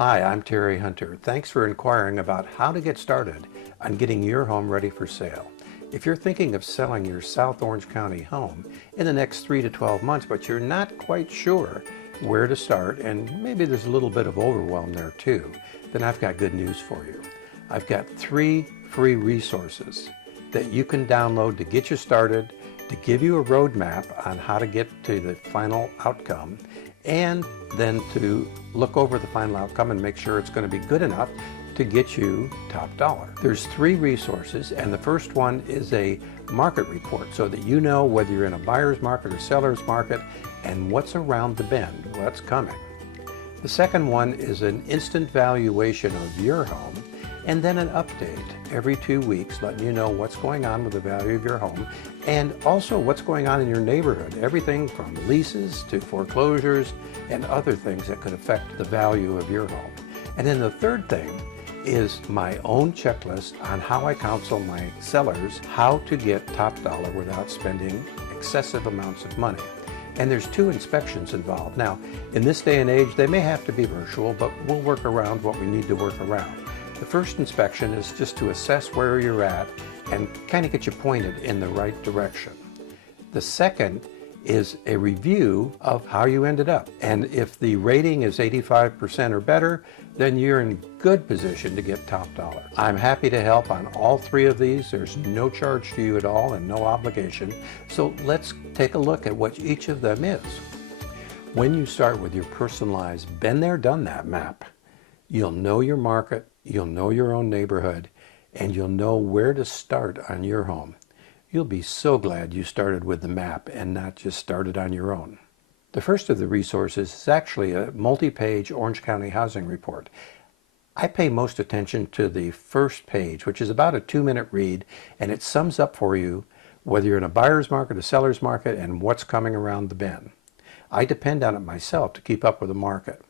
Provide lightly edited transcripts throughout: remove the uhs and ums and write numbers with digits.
Hi, I'm Terry Hunter. Thanks for inquiring about how to get started on getting your home ready for sale. If you're thinking of selling your South Orange County home in the next 3 to 12 months, but you're not quite sure where to start, and maybe there's a little bit of overwhelm there too, then I've got good news for you. I've got 3 free resources that you can download to get you started, to give you a roadmap on how to get to the final outcome, and then to look over the final outcome and make sure it's going to be good enough to get you top dollar. There's 3 resources, and the first one is a market report so that you know whether you're in a buyer's market or seller's market and what's around the bend, what's coming. The second one is an instant valuation of your home, and then an update every 2 weeks letting you know what's going on with the value of your home and also what's going on in your neighborhood, everything from leases to foreclosures and other things that could affect the value of your home. And then the third thing is my own checklist on how I counsel my sellers how to get top dollar without spending excessive amounts of money. And there's 2 inspections involved. Now, in this day and age, they may have to be virtual, but we'll work around what we need to work around. The first inspection is just to assess where you're at and kind of get you pointed in the right direction. The second is a review of how you ended up. And if the rating is 85% or better, then you're in good position to get top dollar. I'm happy to help on all 3 of these. There's no charge to you at all and no obligation. So let's take a look at what each of them is. When you start with your personalized, been there, done that map, you'll know your market, you'll know your own neighborhood, and you'll know where to start on your home. You'll be so glad you started with the map and not just started on your own. The first of the resources is actually a multi-page Orange County housing report. I pay most attention to the first page, which is about a 2-minute read, and it sums up for you whether you're in a buyer's market, a seller's market, and what's coming around the bend. I depend on it myself to keep up with the market.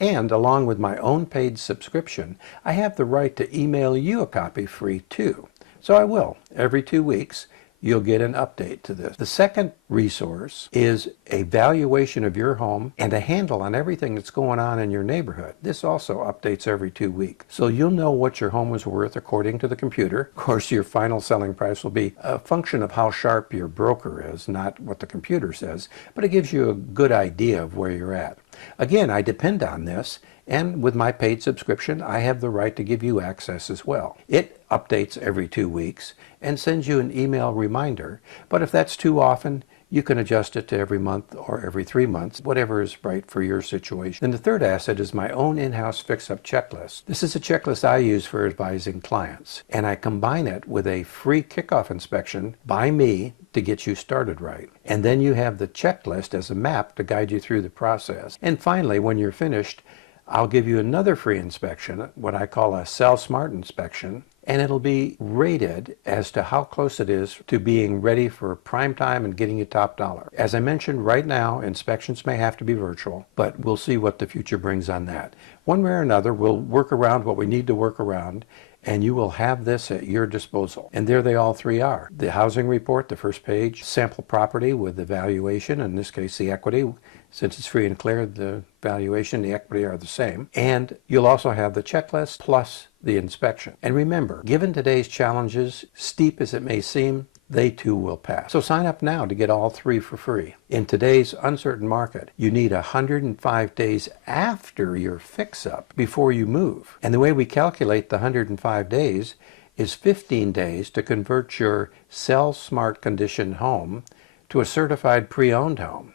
And along with my own paid subscription, I have the right to email you a copy free too. So I will. Every 2 weeks, you'll get an update to this. The second resource is a valuation of your home and a handle on everything that's going on in your neighborhood. This also updates every 2 weeks. So you'll know what your home is worth according to the computer. Of course, your final selling price will be a function of how sharp your broker is, not what the computer says, but it gives you a good idea of where you're at. Again, I depend on this, and with my paid subscription, I have the right to give you access as well. It updates every 2 weeks and sends you an email reminder, but if that's too often, you can adjust it to every month or every 3 months, whatever is right for your situation. And the third asset is my own in-house fix-up checklist. This is a checklist I use for advising clients, and I combine it with a free kickoff inspection by me to get you started right. And then you have the checklist as a map to guide you through the process. And finally, when you're finished, I'll give you another free inspection, what I call a Sell Smart inspection, and it'll be rated as to how close it is to being ready for prime time and getting you top dollar. As I mentioned, right now, inspections may have to be virtual, but we'll see what the future brings on that. One way or another, we'll work around what we need to work around, and you will have this at your disposal. And there they all 3 are. The housing report, the first page, sample property with the valuation, in this case the equity. Since it's free and clear, the valuation, the equity are the same. And you'll also have the checklist plus the inspection. And remember, given today's challenges, steep as it may seem, they too will pass. So sign up now to get all 3 for free. In today's uncertain market, you need 105 days after your fix-up before you move. And the way we calculate the 105 days is 15 days to convert your Sell Smart condition home to a certified pre-owned home,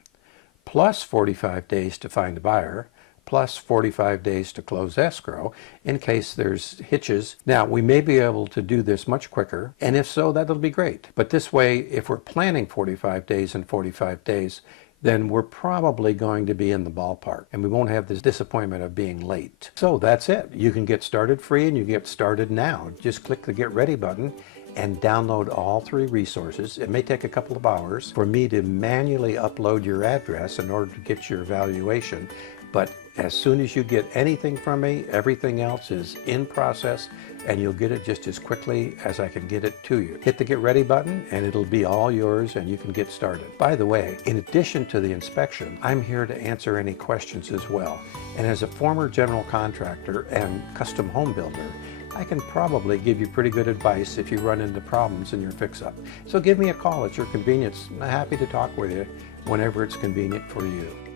plus 45 days to find a buyer, plus 45 days to close escrow in case there's hitches. Now, we may be able to do this much quicker, and if so, that'll be great. But this way, if we're planning 45 days and 45 days, then we're probably going to be in the ballpark, and we won't have this disappointment of being late. So that's it. You can get started free, and you get started now. Just click the Get Ready button and download all 3 resources. It may take a couple of hours for me to manually upload your address in order to get your evaluation, but As soon as you get anything from me, everything else is in process, and you'll get it just as quickly as I can get it to you. Hit the Get Ready button and it'll be all yours and you can get started. By the way, in addition to the inspection, I'm here to answer any questions as well. And as a former general contractor and custom home builder, I can probably give you pretty good advice if you run into problems in your fix-up. So give me a call at your convenience. I'm happy to talk with you whenever it's convenient for you.